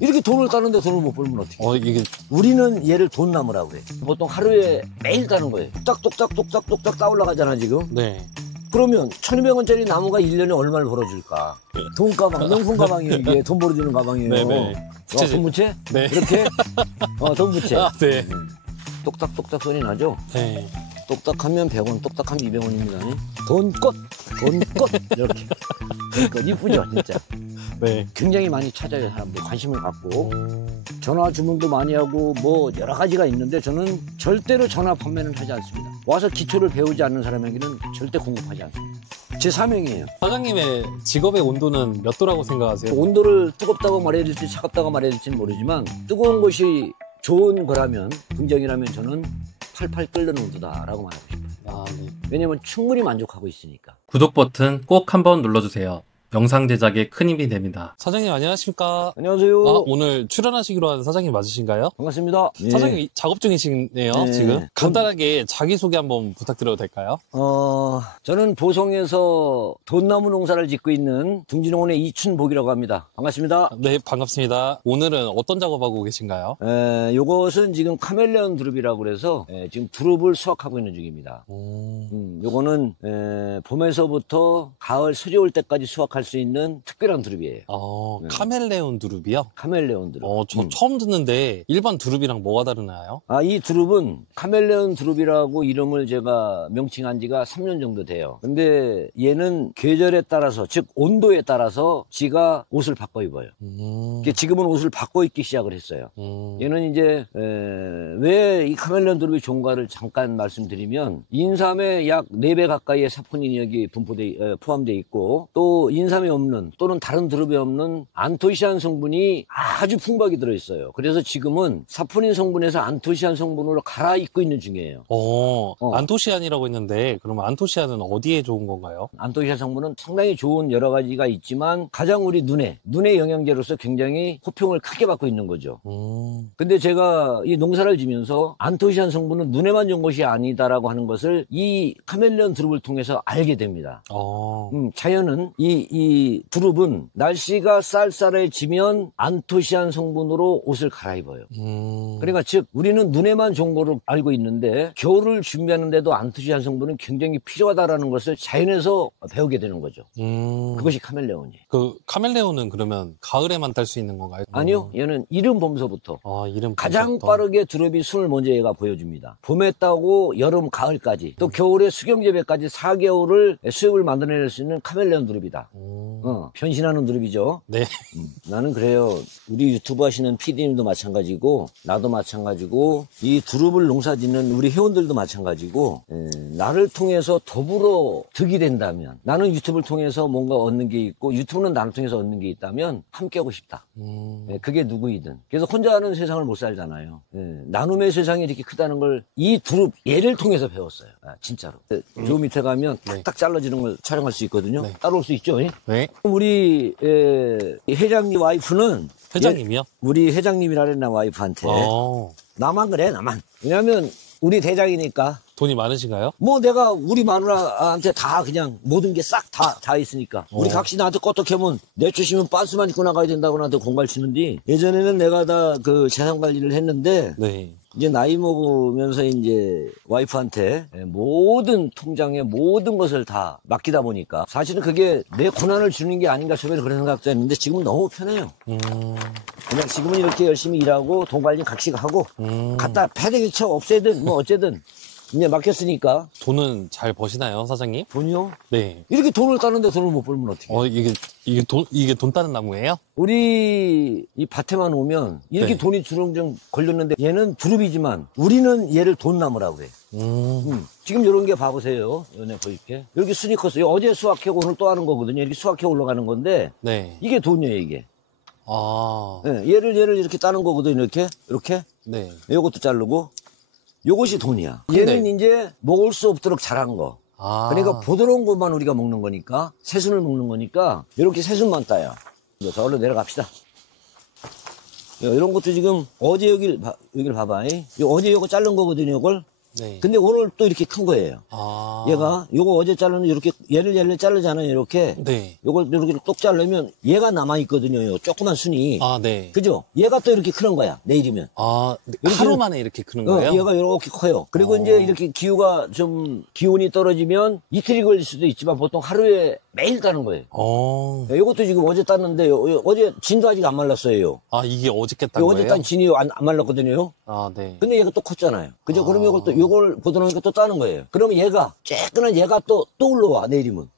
이렇게 돈을 따는데 돈을 못 벌면 어떡해? 이게 우리는 얘를 돈 나무라고 그래. 보통 하루에 매일 따는 거예요. 똑딱똑딱 따올라가잖아 지금. 네. 그러면 1,200원짜리 나무가 1년에 얼마를 벌어줄까? 돈 가방, 명품 가방이에요. 이게 돈 벌어주는 가방이에요. 네네. 돈 부채? 네. 이렇게? 돈 부채. 아, 네. 똑딱똑딱 소리 나죠? 네. 똑딱하면 100원, 똑딱하면 200원입니다. 돈꽃, 이렇게. 그러니까 이쁘죠, 진짜. 네. 굉장히 많이 찾아요, 사람들. 관심을 갖고. 전화 주문도 많이 하고, 뭐, 여러 가지가 있는데, 저는 절대로 전화 판매는 하지 않습니다. 와서 기초를 배우지 않는 사람에게는 절대 공급하지 않습니다. 제 사명이에요. 사장님의 직업의 온도는 몇 도라고 생각하세요? 온도를 뜨겁다고 말해야 될지 차갑다고 말해야 될지는 모르지만, 뜨거운 것이 좋은 거라면, 긍정이라면 저는 팔팔 끓는 온도다라고 말하고 싶어요. 아, 네. 왜냐면 충분히 만족하고 있으니까. 구독 버튼 꼭 한번 눌러주세요. 영상 제작에 큰 힘이 됩니다. 사장님 안녕하십니까? 안녕하세요. 오늘 출연하시기로 한 사장님 맞으신가요? 반갑습니다. 사장님 작업 중이시네요, 네. 지금. 간단하게 자기소개 한번 부탁드려도 될까요? 저는 보성에서 돈나무 농사를 짓고 있는 둥지농원의 이춘복이라고 합니다. 반갑습니다. 네, 반갑습니다. 오늘은 어떤 작업하고 계신가요? 요것은 지금 카멜레온 두릅이라고 그래서 지금 두릅을 수확하고 있는 중입니다. 요거는 봄에서부터 가을 수리 올 때까지 수확할 수 있는 특별한 두릅이에요. 네. 카멜레온 두릅이요? 카멜레온 두릅. 저 처음 듣는데 일반 두릅이랑 뭐가 다르나요? 이 두릅은 카멜레온 두릅이라고 이름을 제가 명칭한 지가 3년 정도 돼요. 근데 얘는 계절에 따라서, 즉 온도에 따라서 지가 옷을 바꿔 입어요. 지금은 옷을 바꿔 입기 시작을 했어요. 얘는 이제 왜 이 카멜레온 두릅이 좋은가를 잠깐 말씀드리면, 인삼에 약 4배 가까이의 사포닌이 여기 포함되어 있고, 또 인삼에 없는 또는 다른 두릅에 없는 안토시안 성분이 아주 풍부하게 들어있어요. 그래서 지금은 사포닌 성분에서 안토시안 성분으로 갈아입고 있는 중이에요. 안토시안이라고 했는데 그러면 안토시안은 어디에 좋은 건가요? 안토시안 성분은 상당히 좋은 여러 가지가 있지만 가장 우리 눈의 영양제로서 굉장히 호평을 크게 받고 있는 거죠. 근데 제가 이 농사를 지면서 안토시안 성분은 눈에만 좋은 것이 아니다라고 하는 것을 이 카멜레온 두릅을 통해서 알게 됩니다. 자연은 이 두릅은 날씨가 쌀쌀해지면 안토시안 성분으로 옷을 갈아입어요. 그러니까 즉 우리는 눈에만 좋은 거로 알고 있는데 겨울을 준비하는데도 안토시안 성분은 굉장히 필요하다라는 것을 자연에서 배우게 되는 거죠. 그것이 카멜레온이에요. 그 카멜레온은 그러면 가을에만 딸 수 있는 건가요? 아니요, 얘는 이른 봄서부터. 이른 가장 봄부터. 빠르게 두릅이 순을 먼저 얘가 보여줍니다. 봄에 따고 여름, 가을까지, 또 겨울에 수경재배까지 4개월을 수입을 만들어낼 수 있는 카멜레온 두릅이다. 변신하는 두릅이죠. 네. 나는 그래요. 우리 유튜브 하시는 PD님도 마찬가지고 나도 마찬가지고 이 두릅을 농사짓는 우리 회원들도 마찬가지고 나를 통해서 더불어 득이 된다면, 나는 유튜브를 통해서 뭔가 얻는 게 있고 유튜브는 나를 통해서 얻는 게 있다면 함께 하고 싶다. 그게 누구이든. 그래서 혼자 하는 세상을 못 살잖아요. 나눔의 세상이 이렇게 크다는 걸 이 두릅 얘를 통해서 배웠어요. 진짜로. 저 밑에 가면 탁탁 잘라지는 걸 촬영할 수 있거든요. 네. 따라올 수 있죠? 네. 우리 회장님 와이프는, 회장님이요? 우리 회장님이라 그랬나 와이프한테. 나만 그래, 나만. 왜냐면 우리 대장이니까. 돈이 많으신가요? 뭐 내가 우리 마누라한테 다 그냥 모든 게 싹 다 있으니까. 우리 각시 나한테 껐떡하면 내쫓으면 빤스만 입고 나가야 된다고 나한테 공갈 치는데, 예전에는 내가 다 그 재산 관리를 했는데 네. 이제 나이 먹으면서 이제 와이프한테 모든 통장의 모든 것을 다 맡기다 보니까 사실은 그게 내 고난을 주는 게 아닌가 처음에 그런 생각도 했는데 지금은 너무 편해요. 그냥 지금은 이렇게 열심히 일하고 돈 관리 각시가 하고 갖다 패대기 쳐 없애든 뭐 어쨌든 이제 맡겼으니까. 돈은 잘 버시나요, 사장님? 돈이요? 네. 이렇게 돈을 따는데 돈을 못 벌면 어떡해? 이게 돈 따는 나무예요? 우리 이 밭에만 오면 이렇게 네. 돈이 주렁주렁 걸렸는데 얘는 두릅이지만 우리는 얘를 돈나무라고 해. 지금 이런 게 봐보세요. 연애 보일게. 여기 순이 컸어요. 어제 수확하고 오늘 또 하는 거거든요. 이렇게 수확해 올라가는 건데 네. 이게 돈이에요, 이게. 아. 네, 얘를 이렇게 따는 거거든요. 이렇게. 네. 요것도 자르고 요것이 돈이야. 근데- 얘는 이제 먹을 수 없도록 자란 거. 그러니까 부드러운 것만 우리가 먹는 거니까, 새순을 먹는 거니까 이렇게 새순만 따요. 저 얼른 내려갑시다. 이런 것도 지금 어제 여길 봐봐. 어제 요거 자른 거거든요, 이걸. 네. 근데 오늘 또 이렇게 큰 거예요. 아. 얘가 요거 어제 자르는 이렇게 얘를 자르잖아요. 이렇게 네. 요걸 이렇게 똑 자르면 얘가 남아 있거든요. 요 조그만 순이. 아, 네. 그죠? 얘가 또 이렇게 크는 거야. 내일이면. 아, 이렇게- 하루 만에 이렇게 크는 거예요? 얘가 이렇게 커요. 그리고 이제 이렇게 기후가 좀 기온이 떨어지면 이틀이 걸릴 수도 있지만 보통 하루에 매일 따는 거예요. 요것도 지금 어제 땄는데 어제 진도 아직 안 말랐어요. 아, 이게 어저께 딴 어제 거예요? 딴 진이 안 말랐거든요. 아, 네. 근데 얘가 또 컸잖아요. 그죠? 그럼 요걸 보더니까 또 따는 거예요. 그러면 얘가 쬐끈한 얘가 또 올라와 내일이면.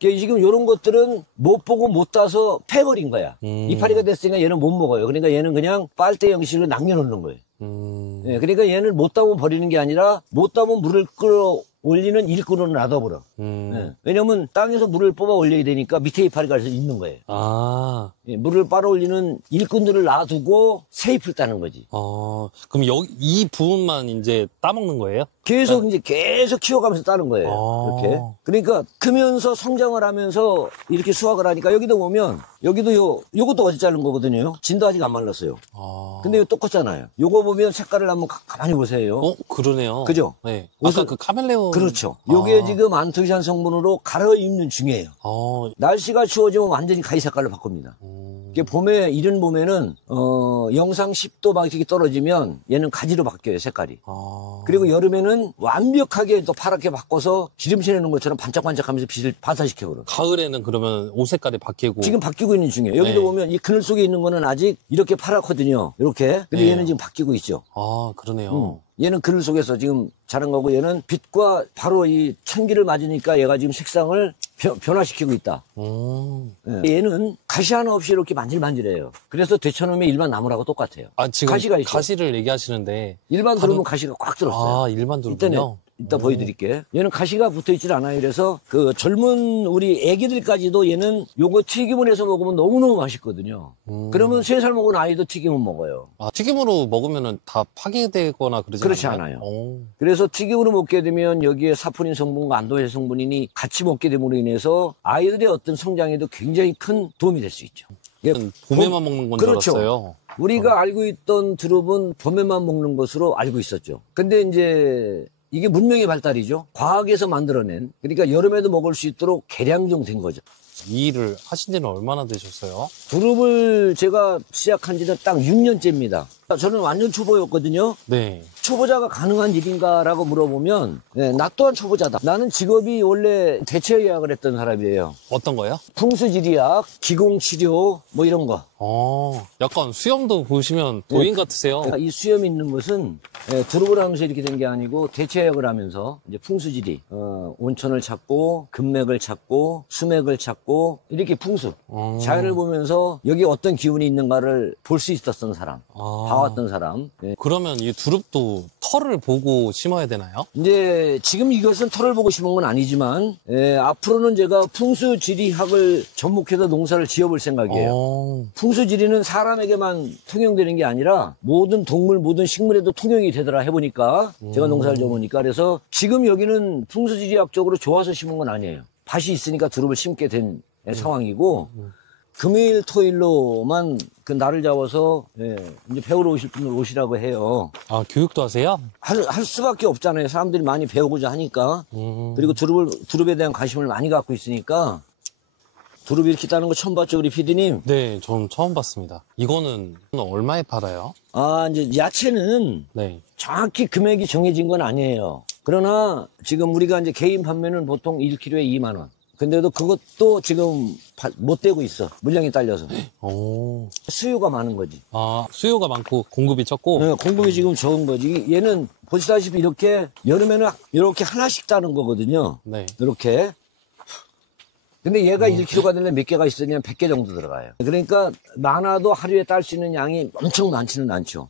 지금 요런 것들은 못 보고 못 따서 패버린 거야. 이파리가 됐으니까 얘는 못 먹어요. 그러니까 얘는 그냥 빨대 형식으로 남겨놓는 거예요. 예, 그러니까 얘는 못 따면 버리는 게 아니라 못 따면 물을 끌어올리는 일꾼으로 놔둬버려. 예, 왜냐면 땅에서 물을 뽑아 올려야 되니까 밑에 이파리가 있는 거예요. 아. 예, 물을 빨아올리는 일꾼들을 놔두고 새 잎을 따는 거지. 그럼 이 부분만 이제 따먹는 거예요? 계속 이제 계속 키워가면서 따는 거예요. 이렇게. 그러니까 크면서 성장을 하면서 이렇게 수확을 하니까 여기도 보면 여기도 요것도 어제 자른 거거든요. 진도 아직 안 말랐어요. 근데 이거 똑같잖아요. 요거 보면 색깔을 한번 가만히 보세요. 그러네요. 그죠? 네. 아까 그 카멜레온. 그렇죠. 요게 지금 안토시안 성분으로 갈아입는 중이에요. 날씨가 추워지면 완전히 가위 색깔로 바꿉니다. 이게 봄에, 이른 봄에는, 영상 10도 막 이렇게 떨어지면 얘는 가지로 바뀌어요, 색깔이. 그리고 여름에는 완벽하게 또 파랗게 바꿔서 기름칠 내는 것처럼 반짝반짝 하면서 빛을 반사시켜버려요. 가을에는 그러면 옷 색깔이 바뀌고. 지금 바뀌고 있는 중이에요. 여기도 네. 보면 이 그늘 속에 있는 거는 아직 이렇게 파랗거든요. 이렇게. 근데 네. 얘는 지금 바뀌고 있죠. 그러네요. 얘는 그늘 속에서 지금 자란 거고 얘는 빛과 바로 이 천기를 맞으니까 얘가 지금 색상을 변화시키고 있다. 예. 얘는 가시 하나 없이 이렇게 만질만질해요. 그래서 대처놈의 일반 나무라고 똑같아요. 지금 가시가 있어요. 가시를 얘기하시는데. 일반 두릅은 가시가 꽉 들었어요. 일반 두릅은요? 이따 보여드릴게. 얘는 가시가 붙어있질 않아요. 그래서 그 젊은 우리 애기들까지도 얘는 요거 튀김을 해서 먹으면 너무너무 맛있거든요. 그러면 3살 먹은 아이도 튀김을 먹어요. 튀김으로 먹으면은 다 파괴되거나 그러지 그렇지 않나요? 그래서 튀김으로 먹게 되면 여기에 사포닌 성분과 안도해 성분이 같이 먹게 됨으로 인해서 아이들의 어떤 성장에도 굉장히 큰 도움이 될 수 있죠. 봄에만 먹는 건 줄 그렇죠. 알았어요. 우리가 알고 있던 두릅은 봄에만 먹는 것으로 알고 있었죠. 근데 이제 이게 문명의 발달이죠. 과학에서 만들어낸. 그러니까 여름에도 먹을 수 있도록 개량종된 거죠. 이 일을 하신 지는 얼마나 되셨어요? 두릅을 제가 시작한 지는 딱 6년째입니다. 저는 완전 초보였거든요. 네. 초보자가 가능한 일인가라고 물어보면 나 또한 초보자다. 나는 직업이 원래 대체의학을 했던 사람이에요. 어떤 거요? 풍수지리학, 기공치료 뭐 이런 거. 약간 수염도 보시면 도인 같으세요. 이 수염이 있는 것은 두릅을 하면서 이렇게 된 게 아니고 대체의학을 하면서 이제 풍수지리, 온천을 찾고 금맥을 찾고 수맥을 찾고 이렇게 풍수, 자연을 보면서 여기 어떤 기운이 있는가를 볼 수 있었던 사람, 봐왔던 사람. 그러면 이 두릅도 털을 보고 심어야 되나요? 이제 지금 이것은 털을 보고 심은 건 아니지만 앞으로는 제가 풍수지리학을 접목해서 농사를 지어볼 생각이에요. 풍수지리는 사람에게만 통용되는 게 아니라 모든 동물, 모든 식물에도 통용이 되더라 해보니까 제가 농사를 지어보니까 그래서 지금 여기는 풍수지리학적으로 좋아서 심은 건 아니에요. 밭이 있으니까 두릅을 심게 된 상황이고 금요일, 토요일로만 그 날을 잡아서 이제 배우러 오실 분들 오시라고 해요. 교육도 하세요? 할 수밖에 없잖아요. 사람들이 많이 배우고자 하니까. 그리고 두릅에 대한 관심을 많이 갖고 있으니까. 두릅이 이렇게 따는 거 처음 봤죠, 우리 PD님? 네, 전 처음 봤습니다. 이거는 얼마에 팔아요? 이제 야채는 네. 정확히 금액이 정해진 건 아니에요. 그러나 지금 우리가 이제 개인 판매는 보통 1kg에 2만 원. 근데도 그것도 지금 못 되고 있어. 물량이 딸려서. 수요가 많은 거지. 수요가 많고 공급이 적고? 네, 공급이 지금 적은 거지. 얘는 보시다시피 이렇게 여름에는 이렇게 하나씩 따는 거거든요. 네. 이렇게. 근데 얘가 1kg가 되려면 몇 개가 있으면 100개 정도 들어가요. 그러니까 많아도 하루에 딸 수 있는 양이 엄청 많지는 않죠.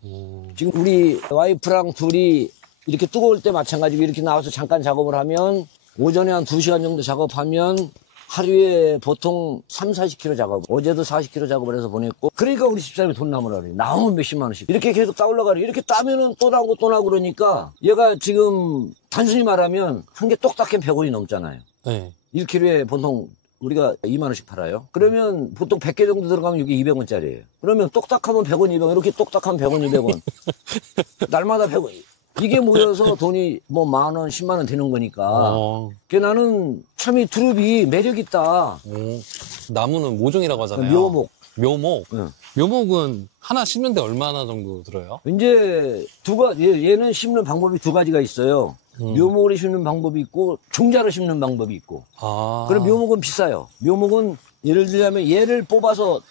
지금 우리 와이프랑 둘이 이렇게 뜨거울 때 마찬가지고 이렇게 나와서 잠깐 작업을 하면 오전에 한 2시간 정도 작업하면 하루에 보통 40kg 작업. 어제도 40kg 작업을 해서 보냈고. 그러니까 우리 집사람이 돈 남으라 그래. 나오면 몇십만 원씩. 이렇게 계속 따올라가래. 이렇게 따면은 또 나오고 또 나오고 그러니까 얘가 지금 단순히 말하면 한 개 똑딱한 100원이 넘잖아요. 네. 1kg에 보통 우리가 2만 원씩 팔아요. 그러면 보통 100개 정도 들어가면 이게 200원짜리예요. 그러면 똑딱하면 100원, 200원. 이렇게 똑딱하면 100원, 200원. 날마다 100원. 이게 모여서 돈이 뭐 10,000원, 10만 원 되는 거니까. 그 나는 참 이 두릅이 매력 있다. 나무는 모종이라고 하잖아요. 묘목. 묘목. 응. 묘목은 하나 심는데 얼마나 정도 들어요? 이제 얘는 심는 방법이 두 가지가 있어요. 묘목으로 심는 방법이 있고 종자로 심는 방법이 있고. 그럼 묘목은 비싸요. 묘목은 예를 들자면 얘를 뽑아서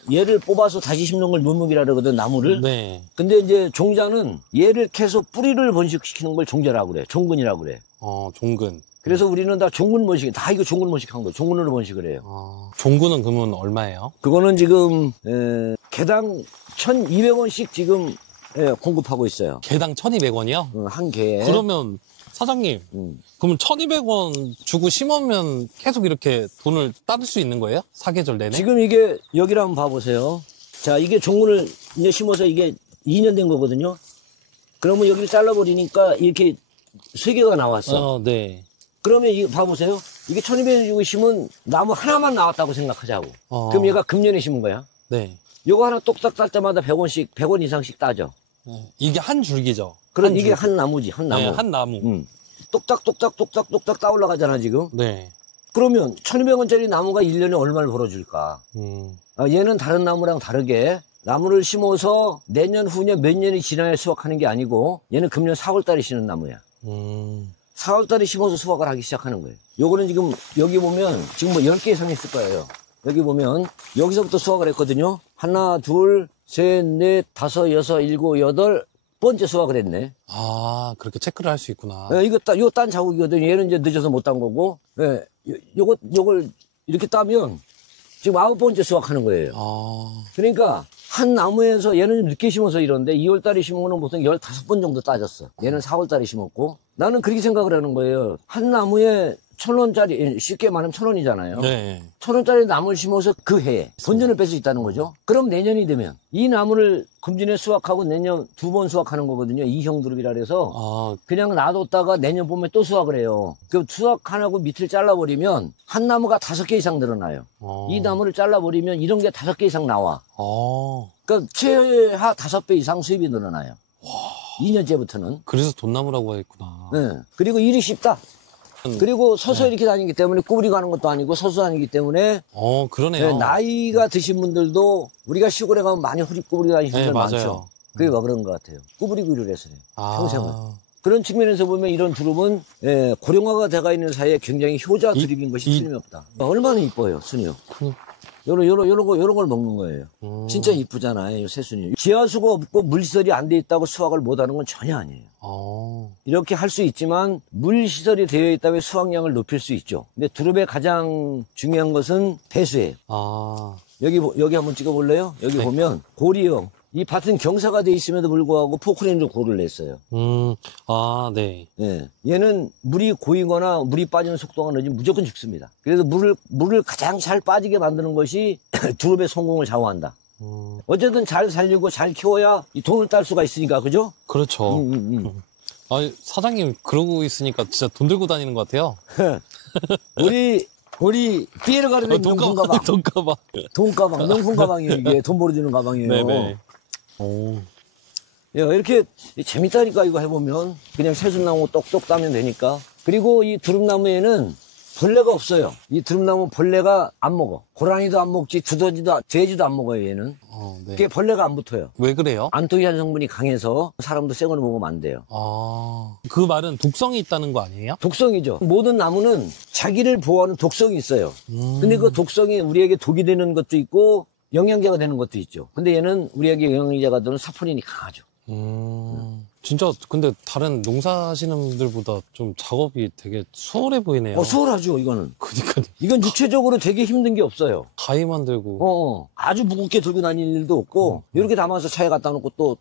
다시 심는 걸 묘목이라 그러거든, 나무를. 네. 근데 이제 종자는 얘를 캐서 뿌리를 번식시키는 걸 종자라고 그래. 종근이라고 그래. 종근. 그래서 우리는 다 종근 번식, 다 이거 종근 번식한 거예요. 종근으로 번식을 해요. 종근은 그러면 얼마예요? 그거는 지금 개당 1,200원씩 지금 공급하고 있어요. 개당 1,200원이요? 한 개에. 그러면 사장님, 그러면 1,200원 주고 심으면 계속 이렇게 돈을 따를 수 있는 거예요? 사계절 내내? 지금 이게 여기를 한번 봐보세요. 자, 이게 종근을 이제 심어서 이게 2년 된 거거든요. 그러면 여기를 잘라버리니까 이렇게 3개가 나왔어. 네. 그러면 이거 봐보세요. 이게 1,200원 주고 심은 나무 하나만 나왔다고 생각하자고. 그럼 얘가 금년에 심은 거야. 네. 요거 하나 똑딱 딸 때마다 100원 이상씩 따져. 네. 이게 한 줄기죠? 그럼 이게 한 나무지, 한 나무. 네, 한 나무. 똑딱 따 올라가잖아, 지금. 네. 그러면 1,200원짜리 나무가 1년에 얼마를 벌어줄까? 얘는 다른 나무랑 다르게 나무를 심어서 내년, 후년 몇 년이 지나야 수확하는 게 아니고 얘는 금년 4월달에 심는 나무야. 4월달에 심어서 수확을 하기 시작하는 거예요. 요거는 지금 여기 보면 지금 뭐 10개 이상 있을 거예요. 여기 보면 여기서부터 수확을 했거든요. 하나, 둘, 셋, 넷, 다섯, 여섯, 일곱, 여덟 번째 수확을 했네. 그렇게 체크를 할 수 있구나. 이거 요 딴 자국이거든요. 얘는 이제 늦어서 못 딴 거고. 요걸 이렇게 따면 지금 9번째 수확하는 거예요. 그러니까 한 나무에서 얘는 좀 늦게 심어서 이런데 2월달에 심은 거는 보통 15번 정도 따졌어. 얘는 4월달에 심었고. 나는 그렇게 생각을 하는 거예요. 한 나무에 1,000원짜리, 쉽게 말하면 1,000원이잖아요. 네. 1,000원짜리 나무를 심어서 그 해에 본전을 뺄 수 있다는 거죠. 그럼 내년이 되면 이 나무를 금년에 수확하고 내년 2번 수확하는 거거든요. 이형 두릅이라 그래서 그냥 놔뒀다가 내년 봄에 또 수확을 해요. 그 수확 안 하고 밑을 잘라버리면 한 나무가 5개 이상 늘어나요. 이 나무를 잘라버리면 이런 게 5개 이상 나와. 그러니까 최하 5배 이상 수입이 늘어나요. 2년째부터는. 그래서 돈나무라고 했구나. 네. 그리고 일이 쉽다. 그리고 서서 이렇게 다니기 때문에 구부리고 하는 것도 아니고 서서 다니기 때문에 그러네요. 네, 나이가 드신 분들도 우리가 시골에 가면 많이 후립 구부리고 다니시는 분들 많죠. 맞아요. 그게 왜 그런 것 같아요. 구부리고 일을 해서요. 평생을. 그런 측면에서 보면 이런 두릅은 고령화가 돼가 있는 사이에 굉장히 효자 두릅인 것이 틀림없다. 얼마나 이뻐요, 순이요. 요런 걸 먹는 거예요. 진짜 이쁘잖아요, 새순이. 지하수가 없고 물시설이 안 돼 있다고 수확을 못 하는 건 전혀 아니에요. 이렇게 할 수 있지만 물시설이 되어 있다면 수확량을 높일 수 있죠. 근데 두릅의 가장 중요한 것은 배수예요. 여기 한번 찍어볼래요? 여기 네. 보면 고리형. 이 밭은 경사가 돼 있음에도 불구하고 포크레인으로 고를 냈어요. 네. 예. 얘는 물이 고이거나 물이 빠지는 속도가 늦으면 무조건 죽습니다. 그래서 물을 가장 잘 빠지게 만드는 것이 두릅의 성공을 좌우한다. 어쨌든 잘 살리고 잘 키워야 이 돈을 딸 수가 있으니까, 그죠? 그렇죠. 사장님 그러고 있으니까 진짜 돈 들고 다니는 것 같아요. 우리 피에르 가르는 명품 가방. 돈가방. 명품 가방이에요, 이게. 돈 벌어주는 가방이에요. 네네. 야, 이렇게 재밌다니까, 이거 해보면. 그냥 새순나무 똑똑 따면 되니까. 그리고 이 두릅나무에는 벌레가 없어요. 이 두릅나무 벌레가 안 먹어. 고라니도 안 먹지, 두더지도, 돼지도 안 먹어요, 얘는. 네. 그게 벌레가 안 붙어요. 왜 그래요? 안토시아닌 성분이 강해서 사람도 새 거를 먹으면 안 돼요. 그 말은 독성이 있다는 거 아니에요? 독성이죠. 모든 나무는 자기를 보호하는 독성이 있어요. 근데 그 독성이 우리에게 독이 되는 것도 있고 영양제가 되는 것도 있죠. 근데 얘는 우리에게 영양제가 되는 사포닌이 강하죠. 진짜 근데 다른 농사하시는 분들보다 좀 작업이 되게 수월해 보이네요. 수월하죠, 이거는. 그러니까 이건 육체적으로 되게 힘든 게 없어요. 가위 만들고. 아주 무겁게 들고 다닐 일도 없고 이렇게 담아서 차에 갖다 놓고 또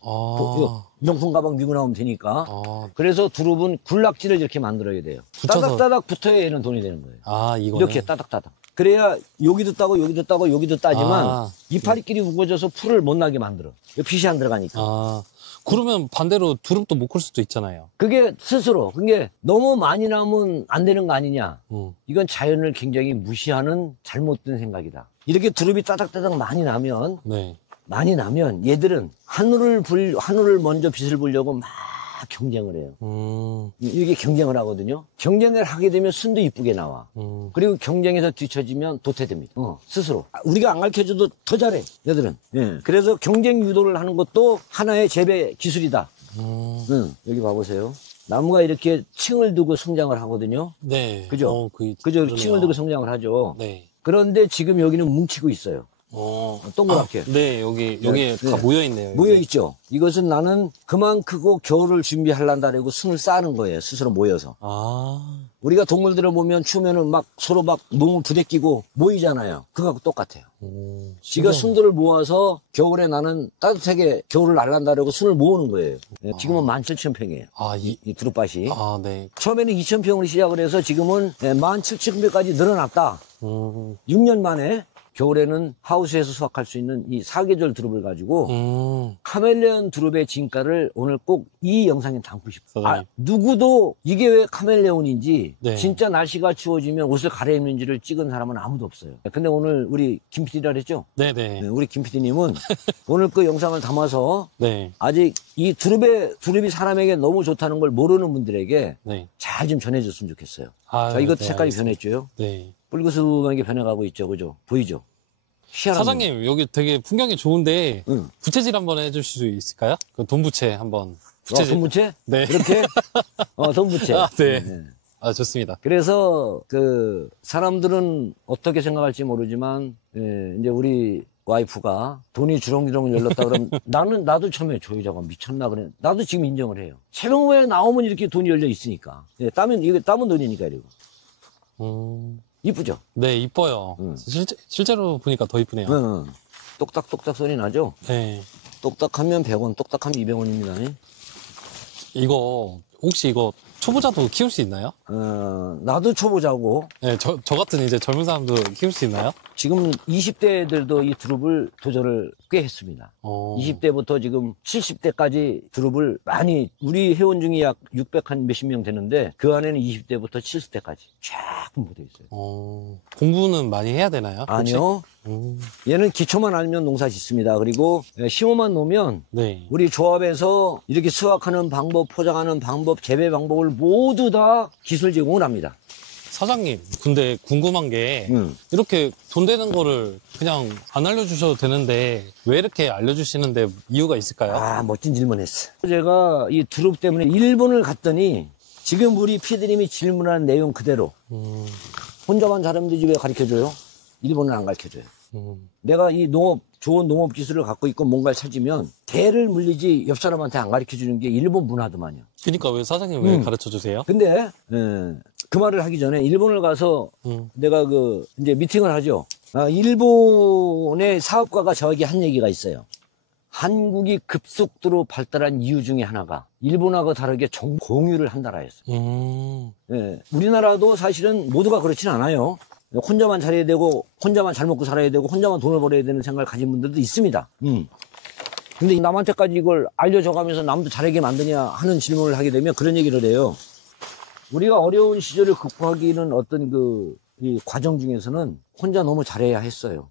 명품 가방 미고 나오면 되니까. 그래서 두릅은 굴락지를 이렇게 만들어야 돼요. 붙여서. 따닥따닥 붙어야 얘는 돈이 되는 거예요. 이거는. 이렇게 따닥따닥. 그래야 여기도 따고 여기도 따고 여기도 따지만 이파리끼리 우거져서 풀을 못 나게 만들어. 빛이 안 들어가니까. 그러면 반대로 두릅도 못 클 수도 있잖아요. 그게 스스로. 그게 너무 많이 나면 안 되는 거 아니냐. 이건 자연을 굉장히 무시하는 잘못된 생각이다. 이렇게 두릅이 따닥따닥 많이 나면 얘들은 하늘을 먼저 빛을 보려고 막 경쟁을 해요. 이게 경쟁을 하거든요. 경쟁을 하게 되면 순도 이쁘게 나와. 그리고 경쟁에서 뒤처지면 도태됩니다. 스스로. 우리가 안 가르쳐줘도 더 잘해, 얘들은. 예. 그래서 경쟁 유도를 하는 것도 하나의 재배 기술이다. 여기 봐보세요. 나무가 이렇게 층을 두고 성장을 하거든요. 네. 그죠? 그죠? 그러네요. 층을 두고 성장을 하죠. 네. 그런데 지금 여기는 뭉치고 있어요. 동그랗게. 네, 여기에 다 모여있네요. 모여있죠. 이것은 나는 그만 크고 겨울을 준비하려고 순을 쌓는 거예요. 스스로 모여서. 우리가 동물들을 보면 추우면은 막 서로 막 몸을 부대끼고 모이잖아요. 그거하고 똑같아요. 지가 순들을 모아서 겨울에 나는 따뜻하게 겨울을 날란다고 순을 모으는 거예요. 지금은 17,000평이에요. 이 두릅밭이. 네. 처음에는 2,000평으로 시작을 해서 지금은 17,000평까지 늘어났다. 6년 만에 겨울에는 하우스에서 수확할 수 있는 이 사계절 두릅을 가지고 카멜레온 두릅의 진가를 오늘 꼭 이 영상에 담고 싶어요. 누구도 이게 왜 카멜레온인지 네. 진짜 날씨가 추워지면 옷을 갈아입는지를 찍은 사람은 아무도 없어요. 근데 오늘 우리 김 PD라 그랬죠? 네네. 네, 우리 김 PD님은 오늘 그 영상을 담아서 네. 아직 이 두릅이 사람에게 너무 좋다는 걸 모르는 분들에게 네. 잘 좀 전해줬으면 좋겠어요. 자, 네, 이것도 색깔이 알겠습니다. 변했죠? 네. 붉으스하게 변해가고 있죠, 그죠? 보이죠? 희한한 사장님, 여기 되게 풍경이 좋은데, 응. 부채질 한번 해주실 수 있을까요? 그 돈부채 한번. 돈부채? 네. 이렇게? 돈부채. 네. 좋습니다. 그래서, 사람들은 어떻게 생각할지 모르지만, 이제 우리 와이프가 돈이 주렁주렁 열렸다 그러면 나도 처음에 조여자가 미쳤나 그래. 나도 지금 인정을 해요. 새로운 나오면 이렇게 돈이 열려 있으니까. 이게 땀은 돈이니까, 이러고. 이쁘죠? 네, 이뻐요. 실제로 보니까 더 이쁘네요. 똑딱똑딱 소리 나죠? 네. 똑딱하면 100원, 똑딱하면 200원입니다. 혹시 이거 초보자도 키울 수 있나요? 나도 초보자고. 네, 저 같은 이제 젊은 사람도 키울 수 있나요? 지금 20대 애들도 이 두릅을 도전을 꽤 했습니다. 20대부터 지금 70대까지 두릅을 많이, 우리 회원 중에 약 600한 몇십 명 되는데 그 안에는 20대부터 70대까지 쫙 분포되어 있어요. 공부는 많이 해야 되나요? 혹시? 아니요. 얘는 기초만 알면 농사 짓습니다. 그리고 심어만 놓으면 네. 우리 조합에서 이렇게 수확하는 방법, 포장하는 방법, 재배 방법을 모두 다 기술 제공을 합니다. 사장님, 근데 궁금한 게 이렇게 돈 되는 거를 그냥 안 알려주셔도 되는데 왜 이렇게 알려주시는데 이유가 있을까요? 멋진 질문 했어. 제가 이 두릅 때문에 일본을 갔더니 지금 우리 피디님이 질문한 내용 그대로 혼자만 잘하면 되지 왜 가르쳐줘요? 일본은 안 가르쳐줘요. 내가 이 좋은 농업 기술을 갖고 있고 뭔가를 찾으면 대를 물리지 옆 사람한테 안 가르쳐주는 게 일본 문화더만요. 그러니까 왜 사장님 왜 가르쳐주세요? 근데 그 말을 하기 전에 일본을 가서 내가 이제 미팅을 하죠. 일본의 사업가가 저에게 한 얘기가 있어요. 한국이 급속도로 발달한 이유 중에 하나가 일본하고 다르게 정보 공유를 한다라 했어요. 우리나라도 사실은 모두가 그렇지는 않아요. 혼자만 잘해야 되고 혼자만 잘 먹고 살아야 되고 혼자만 돈을 벌어야 되는 생각을 가진 분들도 있습니다. 근데 남한테까지 이걸 알려줘가면서 남도 잘하게 만드냐 하는 질문을 하게 되면 그런 얘기를 해요. 우리가 어려운 시절을 극복하기는 어떤 이 과정 중에서는 혼자 너무 잘해야 했어요.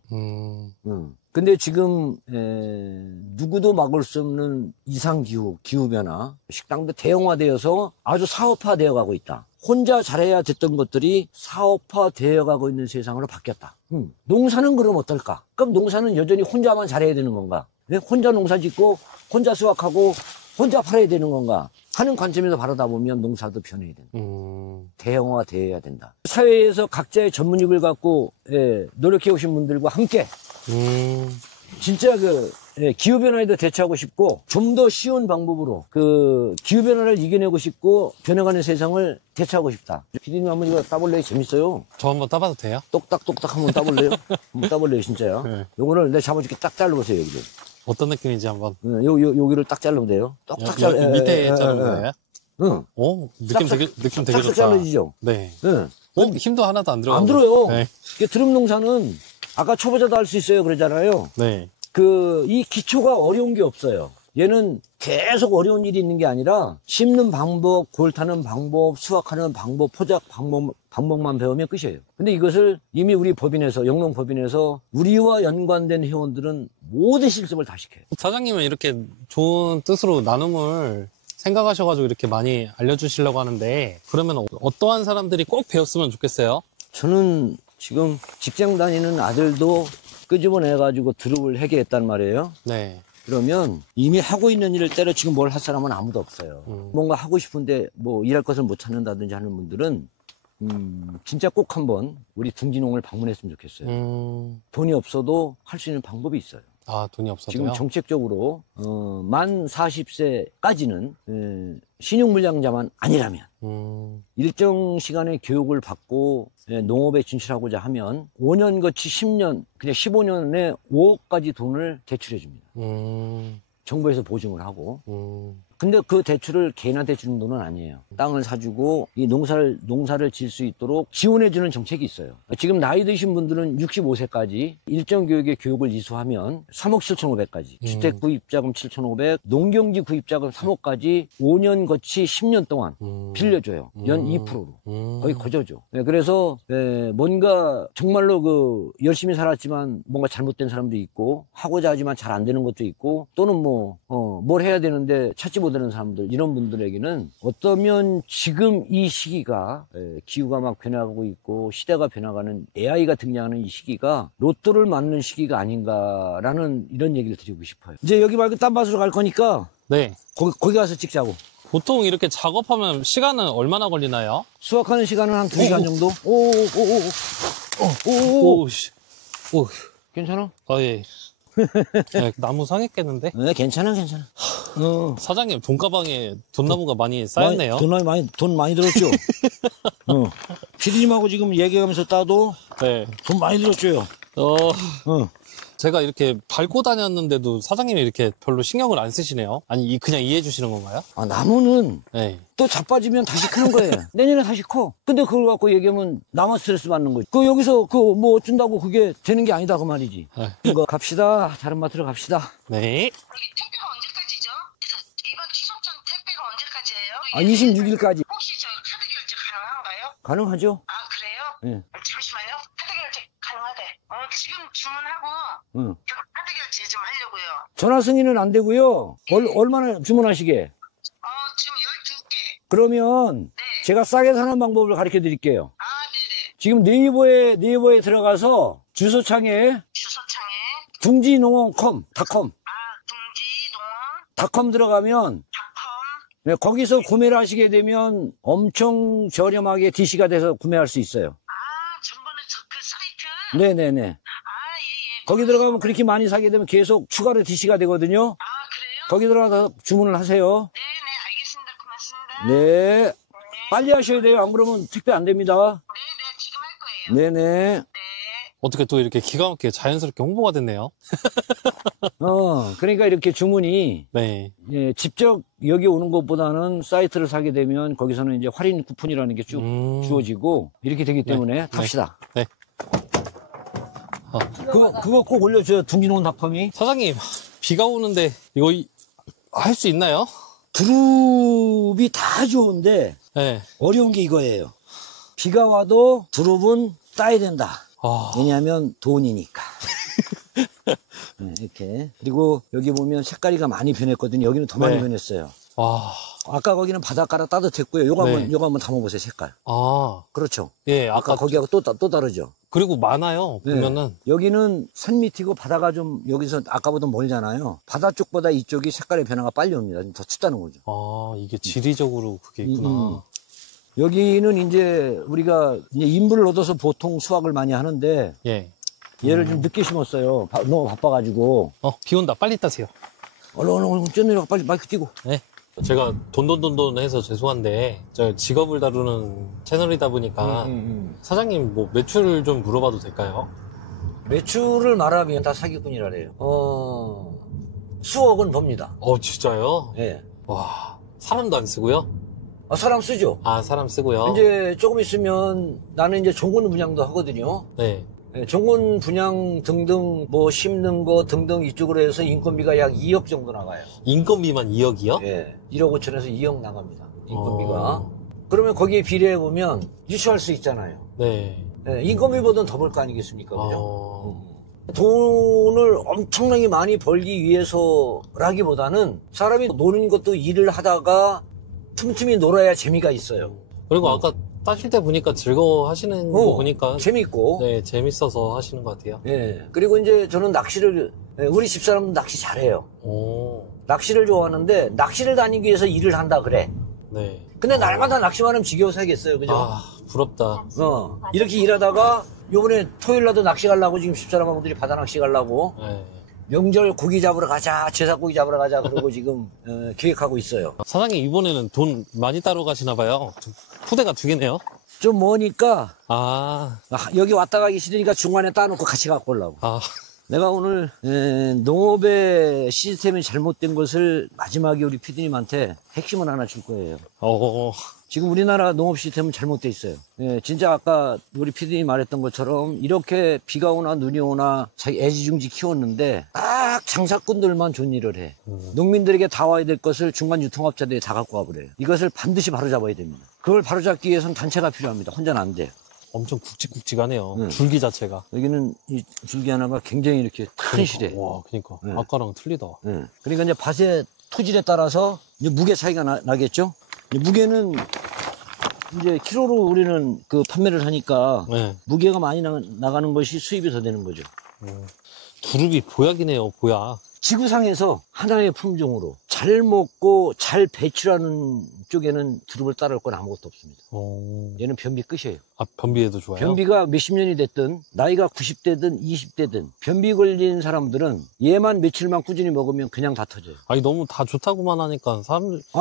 근데 지금 누구도 막을 수 없는 이상기후, 기후변화, 식당도 대형화되어서 아주 사업화되어 가고 있다. 혼자 잘해야 됐던 것들이 사업화되어 가고 있는 세상으로 바뀌었다. 농사는 그럼 어떨까? 그럼 농사는 여전히 혼자만 잘해야 되는 건가? 혼자 농사 짓고 혼자 수확하고 혼자 팔아야 되는 건가? 하는 관점에서 바라다 보면 농사도 변해야 된다. 대형화되어야 된다. 사회에서 각자의 전문직을 갖고 노력해 오신 분들과 함께 진짜 기후변화에도 대처하고 싶고 좀 더 쉬운 방법으로 기후변화를 이겨내고 싶고 변해가는 세상을 대처하고 싶다. 피디님 한번 이거 따볼래요? 재밌어요. 저 한번 따봐도 돼요? 똑딱똑딱 한번 따볼래요? 한번 따볼래요, 진짜요? 네. 요거를 내가 잡아줄게. 딱 잘라보세요, 여기를. 어떤 느낌인지 한번. 여기를 딱 자르면 돼요. 똑딱 잘라. 밑에 자르는 거예요? 응. 오, 느낌 되게 좋다. 싹싹 잘라지죠? 네. 응. 힘도 하나도 안 들어가고. 안 들어요. 네. 두릅 농사는 아까 초보자도 할 수 있어요 그러잖아요. 네. 이 기초가 어려운 게 없어요. 얘는 계속 어려운 일이 있는 게 아니라 심는 방법, 골 타는 방법, 수확하는 방법, 포작 방법만 배우면 끝이에요. 근데 이것을 이미 우리 법인에서, 영농법인에서 우리와 연관된 회원들은 모든 실습을 다 시켜요. 사장님은 이렇게 좋은 뜻으로 나눔을 생각하셔가지고 이렇게 많이 알려주시려고 하는데, 그러면 어떠한 사람들이 꼭 배웠으면 좋겠어요? 저는 지금 직장 다니는 아들도 끄집어내가지고 드롭을 하게 했단 말이에요. 네. 그러면 이미 하고 있는 일을 때려 지금 뭘 할 사람은 아무도 없어요. 뭔가 하고 싶은데 뭐 일할 것을 못 찾는다든지 하는 분들은 진짜 꼭 한번 우리 둥지농을 방문했으면 좋겠어요. 돈이 없어도 할 수 있는 방법이 있어요. 아, 돈이 없어도요? 지금 정책적으로 만 40세까지는 신용불량자만 아니라면 일정 시간의 교육을 받고 농업에 진출하고자 하면 5년 거치 10년, 그냥 15년에 5억까지 돈을 대출해 줍니다. 정부에서 보증을 하고. 근데 그 대출을 개인한테 주는 돈은 아니에요. 땅을 사주고 이 농사를 질 수 있도록 지원해주는 정책이 있어요. 지금 나이 드신 분들은 65세까지 일정 교육의 교육을 이수하면 3억 7,500까지, 주택 구입자금 7,500, 농경지 구입자금 3억까지 5년 거치 10년 동안 빌려줘요. 연 2%로. 거의 거저죠. 그래서 뭔가 정말로 열심히 살았지만 뭔가 잘못된 사람도 있고, 하고자 하지만 잘 안 되는 것도 있고, 또는 뭘 해야 되는데 찾지 못하는 사람들, 이런 분들에게는 어떠면 지금 이 시기가 기후가 막 변화하고 있고 시대가 변화가는 AI가 등장하는 이 시기가 로또를 맞는 시기가 아닌가라는 이런 얘기를 드리고 싶어요. 이제 여기 말고 딴 밭으로 갈 거니까 네. 거기 가서 찍자고. 보통 이렇게 작업하면 시간은 얼마나 걸리나요? 수확하는 시간은 한 2시간 정도? 오, 씨. 오. 괜찮아? 아, 예. 네, 나무 상했겠는데? 네, 괜찮아. 사장님, 돈가방에 돈나무가 많이 쌓였네요. 돈 많이 들었죠? 피디님하고 지금 얘기하면서 따도 네. 돈 많이 들었죠? 제가 이렇게 밟고 다녔는데도 사장님이 이렇게 별로 신경을 안 쓰시네요. 아니, 그냥 이해해 주시는 건가요? 아, 나무는 네. 또 자빠지면 다시 크는 거예요. 내년에 다시 커. 근데 그걸 갖고 얘기하면 나만 스트레스 받는 거지. 여기서 뭐 어쩐다고 그게 되는 게 아니다 그 말이지. 네. 이거 갑시다. 다른 마트로 갑시다. 네. 택배가 언제까지죠? 이번 추석 전 택배가 언제까지예요? 아, 26일까지. 혹시 저 카드 결제 가능한가요? 가능하죠? 아, 그래요? 예. 잠시만요. 카드 결제 가능하대. 지금 주문하고 응. 카드 결제 좀 하려고요. 전화 승인은 안 되고요. 얼마나 주문하시게? 지금 12개. 그러면 네. 제가 싸게 사는 방법을 가르쳐 드릴게요. 아, 네네. 지금 네이버에 들어가서 주소창에 주소창에 둥지농원닷컴 둥지농원 들어가면 닷컴. 네, 거기서 구매를 하시게 되면 엄청 저렴하게 DC가 돼서 구매할 수 있어요. 전번에 그 사이트? 네네네. 예. 거기 들어가면 그렇게 많이 사게 되면 계속 추가로 DC가 되거든요. 그래요? 거기 들어가서 주문을 하세요. 네네, 알겠습니다. 고맙습니다. 네. 빨리 하셔야 돼요. 안 그러면 택배 안 됩니다. 네네, 지금 할 거예요. 네네. 네. 어떻게 또 이렇게 기가 막히게 자연스럽게 홍보가 됐네요. 그러니까 이렇게 주문이 네. 직접 여기 오는 것보다는 사이트를 사게 되면 거기서는 이제 할인 쿠폰이라는 게 쭉 주어지고 이렇게 되기 때문에 탑시다. 네. 그거 꼭 올려줘요. 둥지농원닷컴이. 사장님, 비가 오는데 이거 할 수 있나요? 두릅이 다 좋은데 네. 어려운 게 이거예요. 비가 와도 두릅은 따야 된다. 왜냐하면 돈이니까. 이렇게. 그리고 여기 보면 색깔이가 많이 변했거든요. 여기는 더 많이 변했어요. 와. 아까 거기는 바닷가라 따뜻했고요. 요거 한번 담아보세요, 색깔. 그렇죠. 예, 아까 거기하고 또 다르죠. 그리고 많아요, 보면은. 여기는 산 밑이고 바다가 좀 여기서 아까보다 멀잖아요. 바다 쪽보다 이쪽이 색깔의 변화가 빨리 옵니다. 더 춥다는 거죠. 이게 지리적으로 그게 있구나. 여기는 이제 우리가 이제 인부를 얻어서 보통 수확을 많이 하는데 예. 얘를 좀 늦게 심었어요. 너무 바빠가지고. 비 온다. 빨리 따세요. 얼른 쪄내려가 빨리 마이크 띄고. 네. 제가 돈돈 해서 죄송한데, 저 직업을 다루는 채널이다 보니까, 사장님 뭐 매출 좀 물어봐도 될까요? 매출을 말하면 다 사기꾼이라래요. 수억은 법니다. 진짜요? 예. 와, 사람도 안 쓰고요? 사람 쓰죠. 사람 쓰고요? 이제 조금 있으면 나는 이제 종군 분양도 하거든요. 네. 종군 분양 등등 뭐 심는 거 등등 이쪽으로 해서 인건비가 약 2억 정도 나가요. 인건비만 2억이요? 예. 1억 5천에서 2억 나갑니다. 인건비가. 그러면 거기에 비례해 보면 유추할 수 있잖아요. 네. 예, 인건비보다는 더 벌 거 아니겠습니까? 그죠? 돈을 엄청나게 많이 벌기 위해서라기보다는 사람이 노는 것도 일을 하다가 틈틈이 놀아야 재미가 있어요. 그리고 아까 따실 때 보니까 즐거워 하시는 거 보니까 재밌고. 네, 재밌어서 하시는 것 같아요. 예. 그리고 이제 저는 낚시를, 우리 집사람도 낚시 잘해요. 오. 낚시를 좋아하는데 낚시를 다니기 위해서 일을 한다 그래. 네. 근데 날마다 낚시만 하면 지겨워서 하겠어요. 그죠? 아, 부럽다. 이렇게 일하다가 요번에 토요일 날도 낚시 가려고 지금 집사람하고들이 바다 낚시 가려고 네. 명절 고기 잡으러 가자, 제사 고기 잡으러 가자 그러고 지금 계획하고 있어요. 사장님 이번에는 돈 많이 따러 가시나 봐요. 푸대가 2개네요. 좀 머니까 여기 왔다 가기 싫으니까 중간에 따놓고 같이 갖고 오려고. 내가 오늘 농업의 시스템이 잘못된 것을 마지막에 우리 피디님한테 핵심을 하나 줄 거예요. 지금 우리나라 농업 시스템은 잘못돼 있어요. 진짜 아까 우리 피디님 말했던 것처럼 이렇게 비가 오나 눈이 오나 자기 애지중지 키웠는데 딱 장사꾼들만 좋은 일을 해. 농민들에게 다 와야 될 것을 중간 유통업자들이 다 갖고 와버려요. 이것을 반드시 바로잡아야 됩니다. 그걸 바로잡기 위해서는 단체가 필요합니다. 혼자는 안 돼요. 엄청 굵직굵직하네요. 줄기 자체가. 여기는 이 줄기 하나가 굉장히 이렇게 큰 실해. 와, 그러니까 아까랑 틀리다. 그러니까 이제 밭의 토질에 따라서 이제 무게 차이가 나겠죠. 무게는 이제 키로로 우리는 그 판매를 하니까 무게가 많이 나가는 것이 수입이 더 되는 거죠. 두릅이 보약이네요, 보약. 지구상에서 하나의 품종으로 잘 먹고 잘 배출하는 쪽에는 두릅을 따라올 건 아무것도 없습니다. 얘는 변비 끝이에요. 아, 변비에도 좋아요? 변비가 몇십 년이 됐든 나이가 90대든 20대든 변비 걸린 사람들은 얘만 며칠만 꾸준히 먹으면 그냥 다 터져요. 아니 너무 다 좋다고만 하니까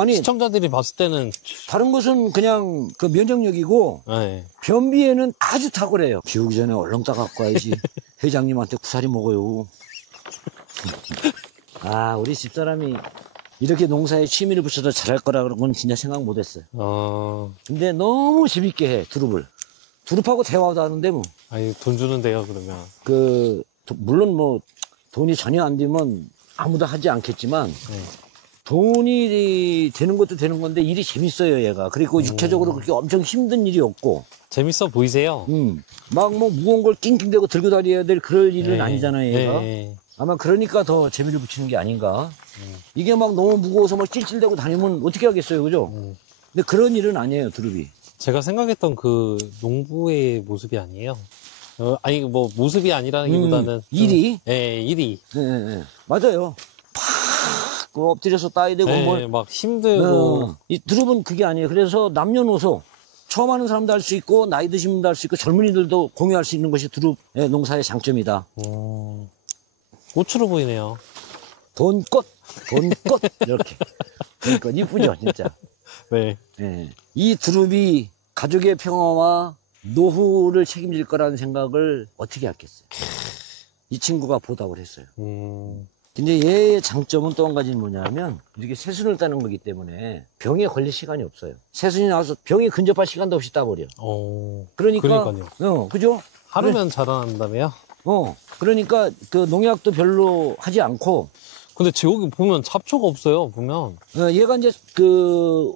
시청자들이 봤을 때는 다른 것은 그냥 그 면역력이고 변비에는 아주 탁월해요. 비 오기 전에 얼른 따갖고 와야지. 회장님한테 구사리 먹어요. 우리 집사람이 이렇게 농사에 취미를 붙여서 잘할 거라는 건 진짜 생각 못 했어요. 근데 너무 재밌게 해, 두릅을. 두릅하고 대화도 하는데 뭐. 아니, 돈 주는데요, 그러면. 물론 뭐, 돈이 전혀 안 되면 아무도 하지 않겠지만, 돈이 되는 것도 되는 건데 일이 재밌어요, 얘가. 그리고 육체적으로 그렇게 엄청 힘든 일이 없고. 재밌어 보이세요? 막 뭐 무거운 걸 낑낑대고 들고 다녀야 될 그럴 일은 아니잖아요, 얘가. 아마 그러니까 더 재미를 붙이는 게 아닌가. 이게 막 너무 무거워서 막 찔찔대고 다니면 어떻게 하겠어요, 그죠? 근데 그런 일은 아니에요, 두릅이. 제가 생각했던 그 농부의 모습이 아니에요. 아니, 뭐, 모습이 아니라기보다는. 일이? 일이. 네. 맞아요. 팍! 엎드려서 따야 되고, 막 힘들고. 이 두릅은 그게 아니에요. 그래서 남녀노소, 처음 하는 사람도 할 수 있고, 나이 드신 분도 할 수 있고, 젊은이들도 공유할 수 있는 것이 두릅 농사의 장점이다. 꽃으로 보이네요. 돈꽃, 이렇게. 그러니까 이쁘죠, 진짜. 네. 이 두릅이 가족의 평화와 노후를 책임질 거라는 생각을 어떻게 했겠어요? 이 친구가 보답을 했어요. 근데 얘의 장점은 또 한 가지는 뭐냐면 이렇게 새순을 따는 거기 때문에 병에 걸릴 시간이 없어요. 새순이 나와서 병에 근접할 시간도 없이 따버려. 그러니까요. 그죠? 하루면 자라난다며요? 그러니까 그 농약도 별로 하지 않고. 근데 저기 보면 잡초가 없어요, 보면. 얘가 이제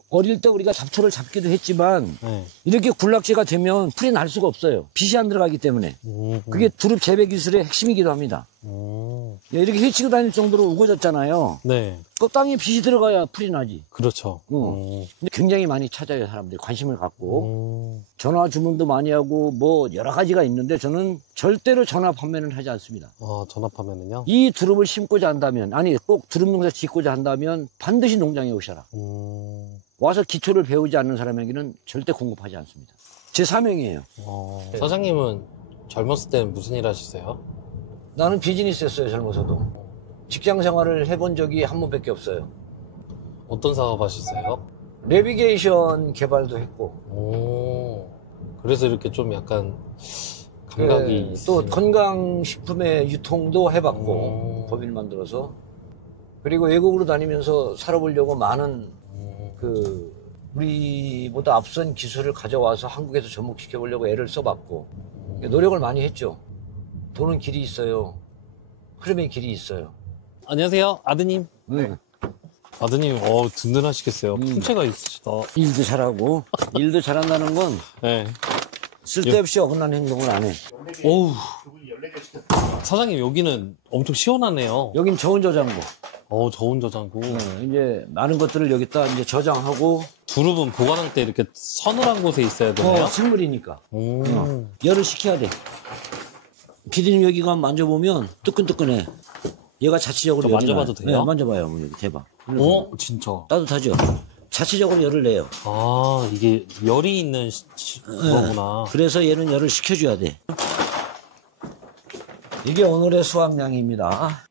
어릴 때 우리가 잡초를 잡기도 했지만, 네. 이렇게 군락지가 되면 풀이 날 수가 없어요. 빛이 안 들어가기 때문에. 그게 두릅 재배 기술의 핵심이기도 합니다. 이렇게 헤치고 다닐 정도로 우거졌잖아요. 네. 그 땅에 빛이 들어가야 풀이 나지. 그렇죠. 근데 굉장히 많이 찾아요, 사람들이. 관심을 갖고. 전화 주문도 많이 하고, 뭐, 여러 가지가 있는데, 저는 절대로 전화 판매는 하지 않습니다. 전화 판매는요? 이 두릅을 심고자 한다면, 꼭 두릅 농사 짓고자 한다면, 반드시 농장에 오셔라. 와서 기초를 배우지 않는 사람에게는 절대 공급하지 않습니다. 제 사명이에요. 사장님은 젊었을 때는 무슨 일 하셨어요? 나는 비즈니스 했어요, 젊어서도. 직장 생활을 해본 적이 한 번밖에 없어요. 어떤 사업 하셨어요? 내비게이션 개발도 했고. 그래서 이렇게 좀 약간 감각이 또 건강식품의 유통도 해봤고, 법인 만들어서. 그리고 외국으로 다니면서 살아보려고 많은 우리보다 앞선 기술을 가져와서 한국에서 접목시켜보려고 애를 써봤고, 노력을 많이 했죠. 돈은 길이 있어요. 흐름의 길이 있어요. 안녕하세요, 아드님. 네. 아드님, 든든하시겠어요. 품체가 있으시다. 일도 잘하고, 일도 잘한다는 건 네. 쓸데없이 어긋나는 행동을 안 해. 어우. 사장님, 여기는 엄청 시원하네요. 여긴 저온 저장고. 저온 저장고. 이제 많은 것들을 여기다 이제 저장하고. 두릅은 보관할 때 이렇게 서늘한 곳에 있어야 되나요? 식물이니까. 열을 식혀야 돼. 피디님 여기가 만져보면 뜨끈뜨끈해. 얘가 자체적으로 만져봐도 돼요? 네, 만져봐요. 여기 대박. 진짜. 따뜻하죠? 자체적으로 열을 내요. 아, 이게 열이 있는 거구나. 그래서 얘는 열을 식혀줘야 돼. 이게 오늘의 수확량입니다.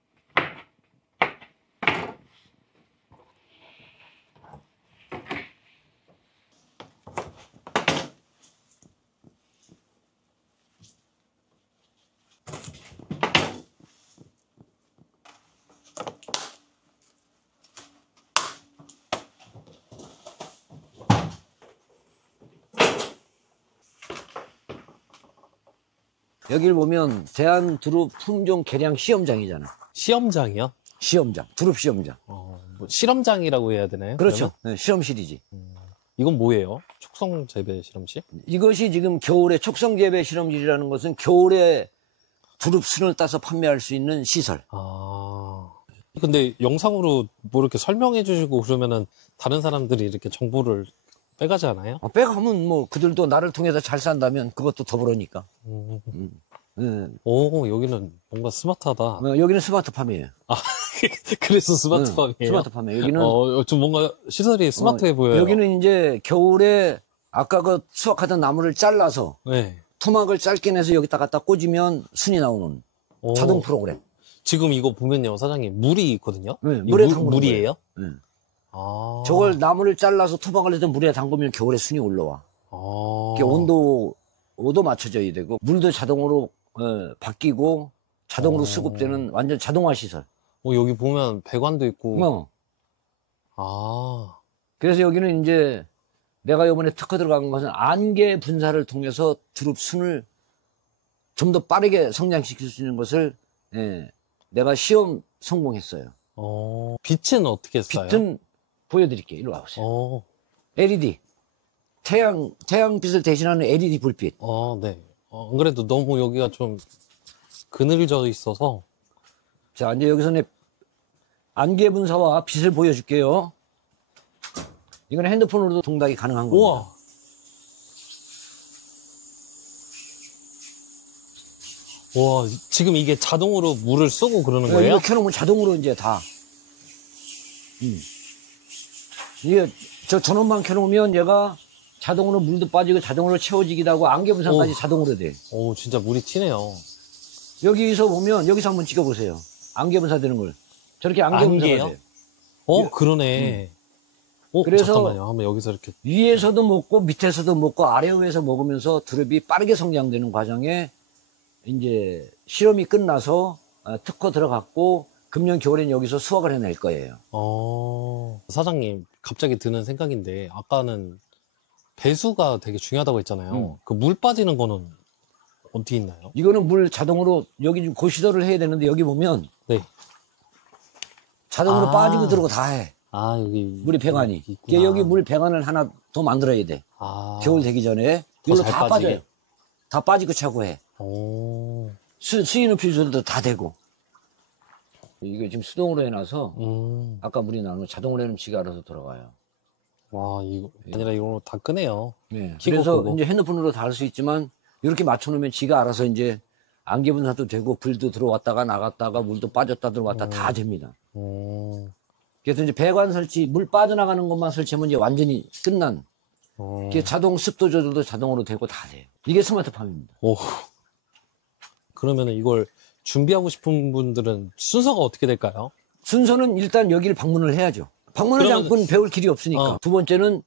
여기를 보면 대한두릅 품종 개량 시험장이잖아. 시험장이요? 시험장, 두릅 시험장. 뭐 실험장이라고 해야 되나요? 그렇죠. 그러면? 네, 실험실이지. 이건 뭐예요? 촉성 재배 실험실? 이것이 지금 겨울에 촉성재배 실험실이라는 것은 겨울에 두릅 순을 따서 판매할 수 있는 시설. 근데 영상으로 뭐 이렇게 설명해 주시고 그러면은 다른 사람들이 이렇게 정보를 빼가지 않아요? 빼가면 뭐 그들도 나를 통해서 잘 산다면 그것도 더불어니까. 오, 여기는 뭔가 스마트하다. 여기는 스마트팜이에요. 그래서 스마트팜이에요? 스마트팜이에요. 여기는 좀 뭔가 시설이 스마트해 보여요. 여기는 이제 겨울에 아까 그 수확하던 나무를 잘라서 네. 토막을 짧게 내서 여기다 갖다 꽂으면 순이 나오는 자동 프로그램. 지금 이거 보면요, 사장님, 물이 있거든요? 네, 물에 담그는 물이에요? 네. 저걸 나무를 잘라서 토막을 해서 물에 담그면 겨울에 순이 올라와. 이게 온도 맞춰져야 되고, 물도 자동으로 바뀌고, 자동으로 수급되는 완전 자동화 시설. 여기 보면 배관도 있고. 그래서 여기는 이제 내가 이번에 특허 들어간 것은 안개 분사를 통해서 두릅 순을 좀 더 빠르게 성장시킬 수 있는 것을 내가 시험 성공했어요. 빛은 어떻게 써요? 빛은 보여드릴게요. 이리 와보세요. LED. 태양빛을 대신하는 LED 불빛. 네. 안 그래도 너무 여기가 좀 그늘져 있어서. 자, 이제 여기서는 안개 분사와 빛을 보여줄게요. 이건 핸드폰으로도 동작이 가능한 겁니다. 우와. 와, 지금 이게 자동으로 물을 쏘고 그러는 거예요? 이거 켜놓으면 자동으로 이제 다. 이게 저 전원만 켜놓으면 얘가 자동으로 물도 빠지고 자동으로 채워지기도 하고 안개 분사까지 자동으로 돼. 진짜 물이 튀네요. 여기서 보면 여기서 한번 찍어보세요. 안개 분사되는 걸. 저렇게 안개 분사가 돼요. 그러네. 그래서 잠깐만요. 한번 여기서 이렇게. 위에서도 먹고 밑에서도 먹고 아래 위에서 먹으면서 두릅이 빠르게 성장되는 과정에 이제 실험이 끝나서 특허 들어갔고 금년 겨울엔 여기서 수확을 해낼 거예요. 사장님, 갑자기 드는 생각인데 아까는 배수가 되게 중요하다고 했잖아요. 그 물 빠지는 거는 어디 있나요? 이거는 물 자동으로 여기 고시도를 해야 되는데 여기 보면 네. 자동으로 빠지고 들어오고 다 해. 여기 물이 배관이. 여기 물 배관을 하나 더 만들어야 돼. 겨울 되기 전에 이걸로 다 빠져요. 다 빠지고 차고 해. 수위는 필수도 다 되고. 이거 지금 수동으로 해놔서 아까 물이 나오면 자동으로 해놓으면 지가 알아서 들어가요. 와, 이거 아니라 이걸로 다 끄네요. 네. 그래서 이제 핸드폰으로 다 할 수 있지만 이렇게 맞춰놓으면 지가 알아서 이제 안개 분사도 되고 불도 들어왔다가 나갔다가 물도 빠졌다 들어왔다 다 됩니다. 그래서 이제 배관 설치, 물 빠져나가는 것만 설치하면 이제 완전히 끝난. 이게 자동 습도 조절도 자동으로 되고 다 돼요. 이게 스마트팜입니다. 그러면 이걸 준비하고 싶은 분들은 순서가 어떻게 될까요? 순서는 일단 여기를 방문을 해야죠. 방문하지 않고는 배울 길이 없으니까. 두 번째는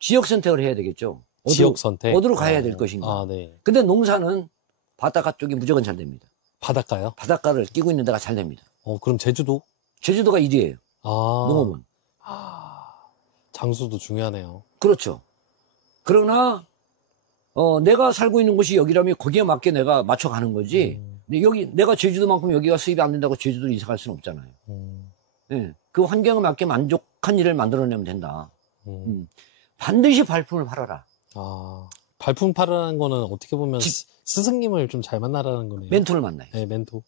지역 선택을 해야 되겠죠. 지역 선택? 어디로 가야 될 것인가. 네. 근데 농사는 바닷가 쪽이 무조건 잘 됩니다. 바닷가요? 바닷가를 끼고 있는 데가 잘 됩니다. 그럼 제주도? 제주도가 1위예요. 농업은. 장수도 중요하네요. 그렇죠. 그러나 내가 살고 있는 곳이 여기라면 거기에 맞게 내가 맞춰가는 거지. 근데 여기 내가 제주도만큼 여기가 수입이 안 된다고 제주도로 이사 갈 수는 없잖아요. 네, 그 환경에 맞게 만족한 일을 만들어내면 된다. 반드시 발품을 팔아라. 발품 팔으라는 거는 어떻게 보면 스승님을 좀 잘 만나라는 거네요. 멘토를 만나요. 네, 멘토.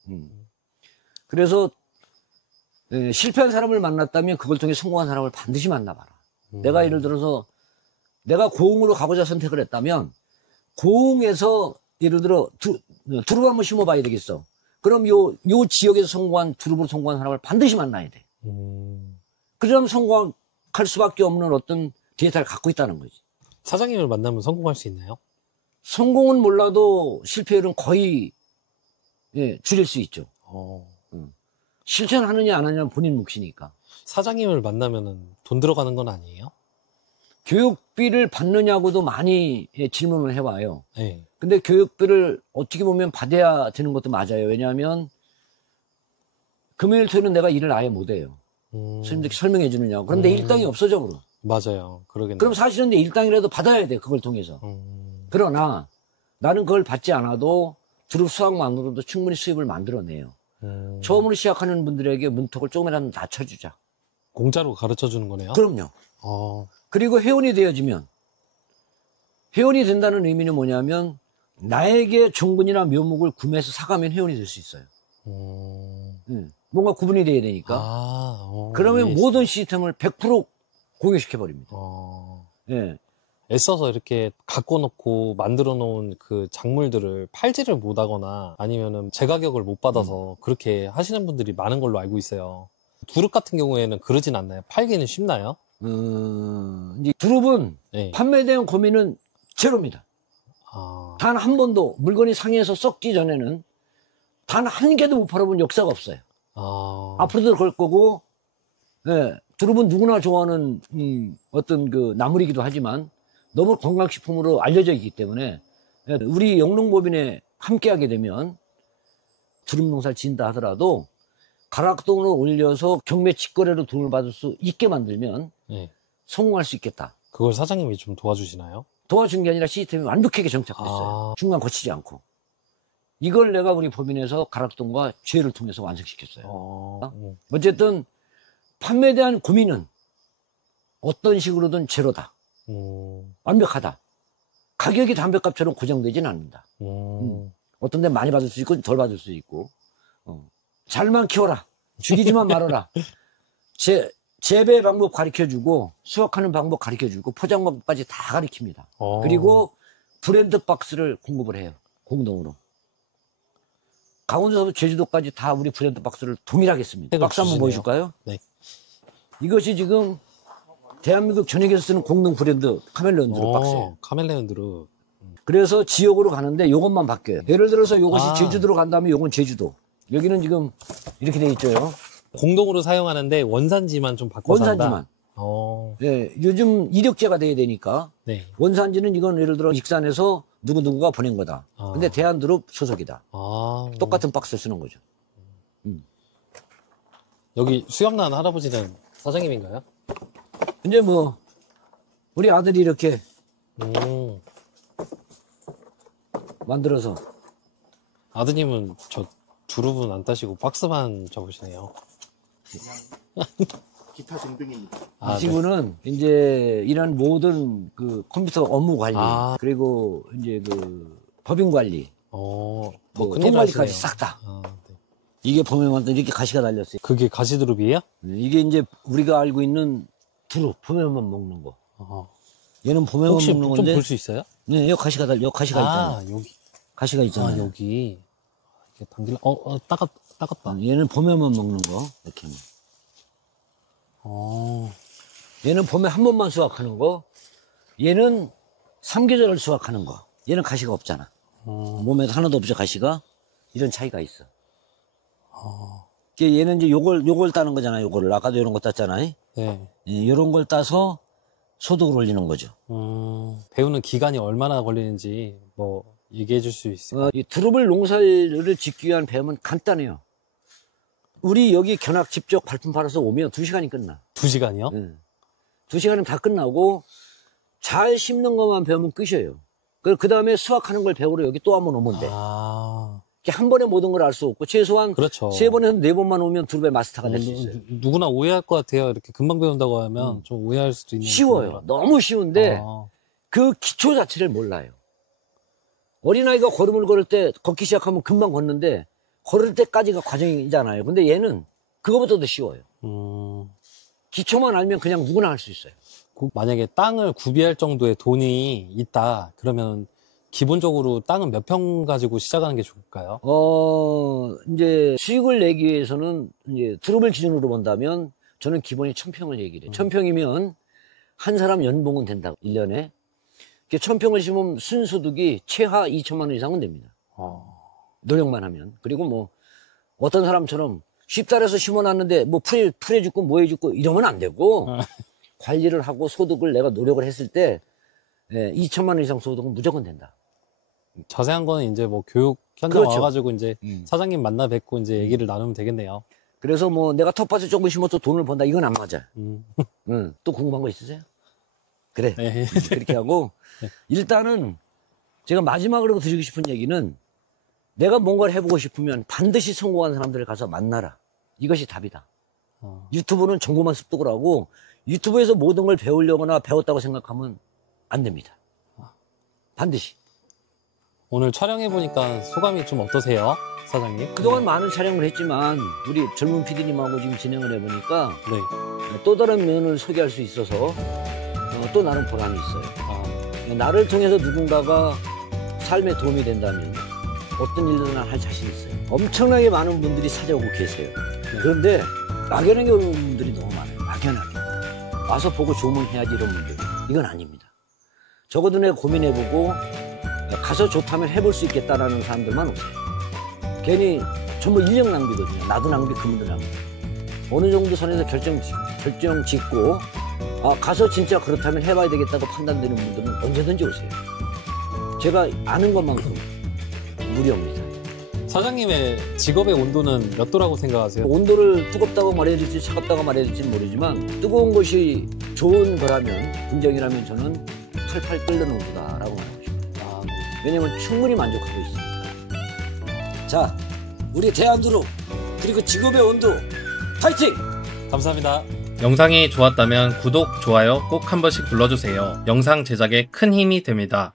그래서 실패한 사람을 만났다면 그걸 통해 성공한 사람을 반드시 만나봐라. 내가 예를 들어서 내가 고흥으로 가고자 선택을 했다면 고흥에서 예를 들어 두릅 한번 심어봐야 되겠어. 그럼 요 지역에서 두릅으로 성공한 사람을 반드시 만나야 돼. 그러면 성공할 수밖에 없는 어떤 데이터를 갖고 있다는 거지. 사장님을 만나면 성공할 수 있나요? 성공은 몰라도 실패율은 거의 줄일 수 있죠. 실천을 하느냐 안 하냐는 본인 몫이니까. 사장님을 만나면 돈 들어가는 건 아니에요? 교육비를 받느냐고도 많이 질문을 해와요. 네. 근데 교육비를 어떻게 보면 받아야 되는 것도 맞아요. 왜냐하면 금요일, 토요일은 내가 일을 아예 못해요. 선생님들께 설명해 주느냐고. 그런데 일당이 없어져 그럼. 맞아요. 그러겠네요. 그럼 사실은 내 일당이라도 받아야 돼. 그걸 통해서. 그러나 나는 그걸 받지 않아도 두릅 수확만으로도 충분히 수입을 만들어내요. 처음으로 시작하는 분들에게 문턱을 조금이라도 낮춰주자. 공짜로 가르쳐 주는 거네요? 그럼요. 그리고 회원이 되어지면, 회원이 된다는 의미는 뭐냐면 나에게 종근이나 묘목을 구매해서 사가면 회원이 될 수 있어요. 뭔가 구분이 돼야 되니까. 그러면 예. 모든 시스템을 100% 공유시켜버립니다. 예. 애써서 이렇게 갖고 놓고 만들어 놓은 그 작물들을 팔지를 못하거나 아니면은 제 가격을 못 받아서 그렇게 하시는 분들이 많은 걸로 알고 있어요. 두릅 같은 경우에는 그러진 않나요? 팔기는 쉽나요? 이제 두릅은 네. 판매에 대한 고민은 제로입니다. 단 한 번도 물건이 상해서 썩기 전에는 단 한 개도 못 팔아본 역사가 없어요. 앞으로도 그럴 거고, 예, 두릅은 누구나 좋아하는 어떤 그 나물이기도 하지만 너무 건강식품으로 알려져 있기 때문에 우리 영농법인에 함께하게 되면 두릅 농사를 지은다 하더라도 가락동으로 올려서 경매 직거래로 돈을 받을 수 있게 만들면 네. 성공할 수 있겠다. 그걸 사장님이 좀 도와주시나요? 도와준 게 아니라 시스템이 완벽하게 정착됐어요. 중간 거치지 않고. 이걸 내가 우리 법인에서 가락동과 죄를 통해서 완성시켰어요. 어쨌든 판매에 대한 고민은 어떤 식으로든 제로다. 완벽하다. 가격이 담배값처럼 고정되지는 않는다. 어떤 데 많이 받을 수 있고 덜 받을 수 있고. 잘만 키워라. 죽이지만 말아라. 재배 방법 가르쳐주고 수확하는 방법 가르쳐주고 포장 방법까지 다 가르칩니다. 그리고 브랜드 박스를 공급을 해요. 공동으로. 강원도에서 제주도까지 다 우리 브랜드 박스를 동일하게 씁니다. 박스 한번 보여줄까요? 네. 이것이 지금 대한민국 전역에서 쓰는 공동 브랜드 카멜레온 두릅 박스예요. 카멜레온 두릅. 그래서 지역으로 가는데 이것만 바뀌어요. 예를 들어서 이것이 제주도로 간다면 이건 제주도. 여기는 지금 이렇게 돼 있죠. 공동으로 사용하는데 원산지만 좀 바꿔서 원산지만. 예, 요즘 이력제가 돼야 되니까. 네. 원산지는 이건 예를 들어 익산에서 누구누구가 보낸 거다. 근데 대한두릅 소속이다. 똑같은 박스를 쓰는 거죠. 여기 수염난 할아버지는 사장님인가요? 이제 뭐 우리 아들이 이렇게 만들어서. 아드님은 저 두릅은 안 따시고 박스만 접으시네요. 기타 등등입니다. 이 친구는 이제 이런 모든 그 컴퓨터 업무 관리 그리고 이제 그 법인 관리 뭐 돈 관리까지 싹 다. 네. 이게 보면 이렇게 가시가 달렸어요. 그게 가시두릅이에요? 이게 이제 우리가 알고 있는 두릅 보면만 먹는 거. 얘는 보면만 혹시 먹는 좀 건데. 볼 수 있어요? 네, 여기 가시가 여기 가시가 있잖아요. 여기. 가시가 있잖아요. 여기. 이렇게 당길라. 따갑다. 얘는 봄에만 먹는 거. 이렇게. 얘는 봄에 한 번만 수확하는 거. 얘는 3계절을 수확하는 거. 얘는 가시가 없잖아. 몸에 하나도 없죠, 가시가. 이런 차이가 있어. 얘는 이제 요걸 따는 거잖아요, 요거를. 아까도 이런 거 땄잖아요. 네. 이런 걸 따서 소득을 올리는 거죠. 배우는 기간이 얼마나 걸리는지 뭐 얘기해 줄 수 있을까요? 이 두릅을 농사를 짓기 위한 배움은 간단해요. 우리 여기 견학 직접 발품 팔아서 오면 2시간이 끝나. 2시간이요? 네. 2시간은 다 끝나고 잘 심는 것만 배우면 끝이에요. 그 다음에 수확하는 걸 배우러 여기 또 한 번 오면 돼. 한 번에 모든 걸 알 수 없고 최소한 그렇죠. 3번에서 4번만 오면 두릅의 마스터가 될 수 있어요. 누구나 오해할 것 같아요. 이렇게 금방 배운다고 하면 좀 오해할 수도 있는. 쉬워요. 너무 쉬운데 그 기초 자체를 몰라요. 어린아이가 걸음을 걸을 때 걷기 시작하면 금방 걷는데 걸을 때까지가 과정이잖아요. 근데 얘는 그거보다도 쉬워요. 기초만 알면 그냥 누구나 할 수 있어요. 만약에 땅을 구비할 정도의 돈이 있다 그러면 기본적으로 땅은 몇 평 가지고 시작하는 게 좋을까요? 이제 수익을 내기 위해서는 이제 트러블 기준으로 본다면 저는 기본이 1000평을 얘기를 해요. 1000평이면 한 사람 연봉은 된다고 1년에. 1000평을 심으면 순소득이 최하 2천만 원 이상은 됩니다. 노력만 하면. 그리고 뭐 어떤 사람처럼 쉽달에서 심어놨는데 뭐 풀해 죽고 뭐 해 죽고 이러면 안 되고 관리를 하고 소득을 내가 노력을 했을 때 2천만 원 이상 소득은 무조건 된다. 자세한 거는 이제 뭐 교육 현장 그렇죠. 와가지고 이제 사장님 만나 뵙고 이제 얘기를 나누면 되겠네요. 그래서 뭐 내가 텃밭을 조금 심어서 돈을 번다 이건 안 맞아. 또 궁금한 거 있으세요? 그래. 네. 그렇게 하고 일단은 제가 마지막으로 드리고 싶은 얘기는 내가 뭔가를 해보고 싶으면 반드시 성공한 사람들을 가서 만나라. 이것이 답이다. 유튜브는 정보만 습득을 하고 유튜브에서 모든 걸 배우려거나 배웠다고 생각하면 안 됩니다. 반드시. 오늘 촬영해보니까 소감이 좀 어떠세요? 사장님? 그동안 많은 촬영을 했지만 우리 젊은 PD님하고 지금 진행을 해보니까 네. 또 다른 면을 소개할 수 있어서 또 나름 보람이 있어요. 나를 통해서 누군가가 삶에 도움이 된다면 어떤 일들이나 할 자신 있어요. 엄청나게 많은 분들이 찾아오고 계세요. 그런데 막연하게 오는 분들이 너무 많아요. 막연하게. 와서 보고 조문 해야지 이런 분들. 이건 아닙니다. 적어도 내가 고민해보고 가서 좋다면 해볼 수 있겠다라는 사람들만 오세요. 괜히 전부 인력 낭비거든요. 나도 낭비, 그분도 낭비. 어느 정도 선에서 결정 짓고 가서 진짜 그렇다면 해봐야 되겠다고 판단되는 분들은 언제든지 오세요. 제가 아는 것만큼 무료입니다. 사장님의 직업의 온도는 몇 도라고 생각하세요? 온도를 뜨겁다고 말해야 될지 차갑다고 말해야 될지 모르지만 뜨거운 것이 좋은 거라면 긍정이라면 저는 팔팔 끓는 온도다라고 말하고 싶어요. 네. 왜냐면 충분히 만족하고 있으니까. 자, 우리 대안으로 그리고 직업의 온도 파이팅! 감사합니다. 영상이 좋았다면 구독, 좋아요 꼭 한 번씩 눌러주세요. 영상 제작에 큰 힘이 됩니다.